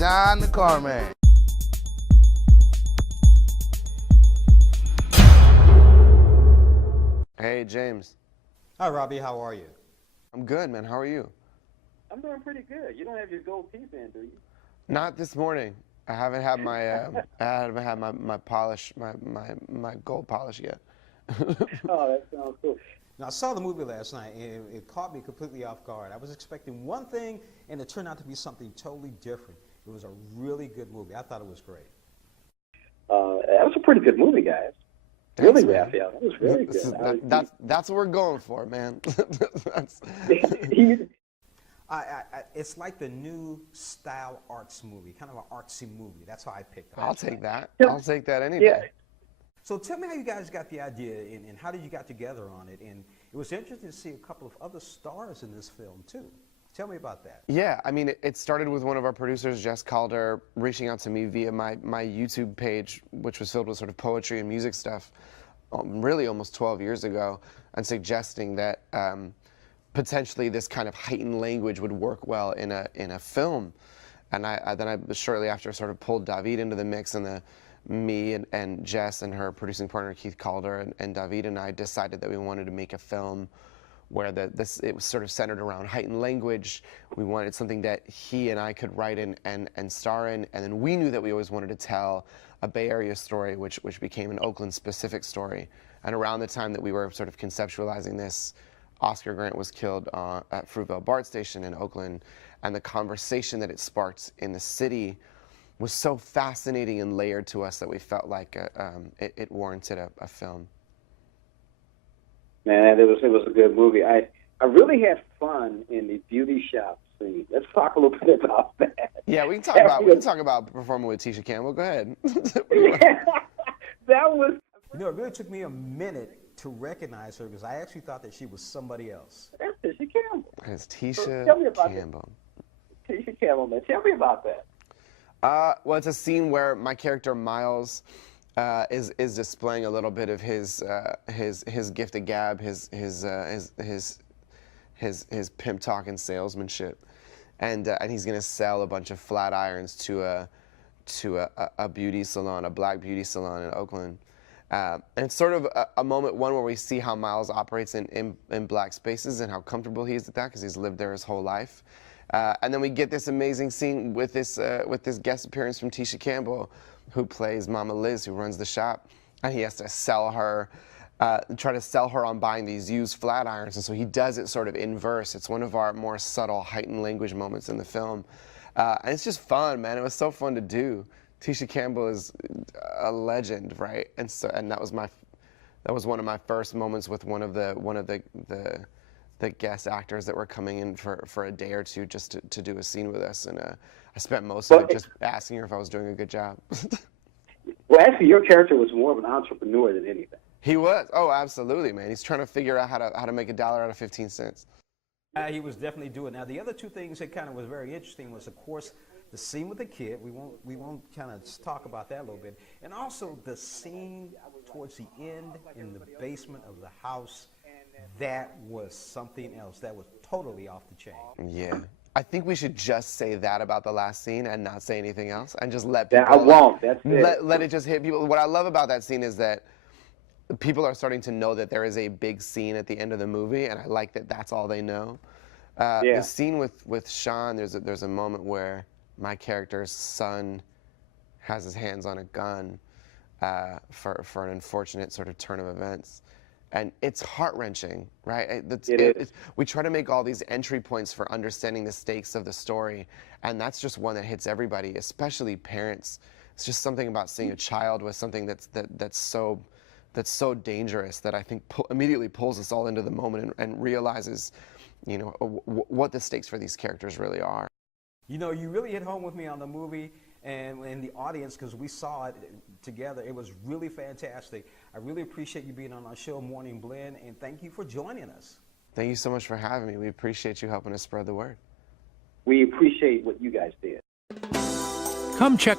John the Carman. Hey, James. Hi, Robbie. How are you? I'm good, man. How are you? I'm doing pretty good. You don't have your gold teeth in, do you? Not this morning. I haven't had my my polish, my gold polish yet. Oh, that sounds cool. Now, I saw the movie last night, and it caught me completely off guard. I was expecting one thing, and it turned out to be something totally different. It was a really good movie. I thought it was great. That was a pretty good movie, guys. Thanks, Really, man. Raphael. That was really good. That's what we're going for, man. It's like the new style arts movie, kind of an artsy movie. That's how I picked it. I'll take that. Yeah. I'll take that any Yeah. day. So tell me how you guys got the idea, and how did you get together on it? And it was interesting to see a couple of other stars in this film, too. Tell me about that. Yeah, I mean, it started with one of our producers, Jess Calder, reaching out to me via my YouTube page, which was filled with sort of poetry and music stuff, really almost 12 years ago, and suggesting that potentially this kind of heightened language would work well in a film. And then I shortly after sort of pulled David into the mix, and me and Jess and her producing partner Keith Calder and David and I decided that we wanted to make a film where it was sort of centered around heightened language. We wanted something that he and I could write in and star in, and then we knew that we always wanted to tell a Bay Area story, which became an Oakland-specific story. And around the time that we were sort of conceptualizing this, Oscar Grant was killed at Fruitvale BART Station in Oakland, and the conversation that it sparked in the city was so fascinating and layered to us that we felt like it warranted a film. Man, it was a good movie. I really had fun in the beauty shop scene. Let's talk a little bit about that. Yeah, we can talk about performing with Tisha Campbell. Go ahead. Yeah, that was. You know, it really took me a minute to recognize her because I actually thought that she was somebody else. That's Tisha Campbell. It's Tisha Tell me about Campbell. Tisha Campbell, man. Tell me about that. Well, it's a scene where my character Miles is displaying a little bit of his gift of gab, his pimp talk and salesmanship, and he's gonna sell a bunch of flat irons to a beauty salon, a black beauty salon in Oakland. And it's sort of a moment where we see how Miles operates in black spaces and how comfortable he is at that because he's lived there his whole life. And then we get this amazing scene with this guest appearance from Tisha Campbell, who plays Mama Liz, who runs the shop, and he has to sell her, try to sell her on buying these used flat irons, and so he does it sort of in verse. It's one of our more subtle, heightened language moments in the film, and it's just fun, man. It was so fun to do. Tisha Campbell is a legend, right? And that was one of my first moments with one of the guest actors that were coming in for a day or two just to do a scene with us, and I spent most of it just asking her if I was doing a good job. Well, actually, your character was more of an entrepreneur than anything. He was. Oh, absolutely, man. He's trying to figure out how to make $1 out of 15 cents. He was definitely doing. Now, the other two things that kind of was very interesting was, of course, the scene with the kid. We won't kind of talk about that a little bit, and also the scene towards the end in the basement of the house. That was something else. That was totally off the chain. Yeah. I think we should just say that about the last scene and not say anything else and just let people. I won't. That's it. Let it just hit people. What I love about that scene is that people are starting to know that there is a big scene at the end of the movie, and I like that that's all they know. The scene with Sean, there's a moment where my character's son has his hands on a gun for an unfortunate sort of turn of events. And it's heart-wrenching, right? We try to make all these entry points for understanding the stakes of the story, and that's just one that hits everybody, especially parents. It's just something about seeing a child with something that's so dangerous that I think immediately pulls us all into the moment and realizes, you know, what the stakes for these characters really are. You know, you really hit home with me on the movie and in the audience because we saw it together. It was really fantastic. I really appreciate you being on our show, Morning Blend, and thank you for joining us. Thank you so much for having me. We appreciate you helping us spread the word. We appreciate what you guys did. Come check out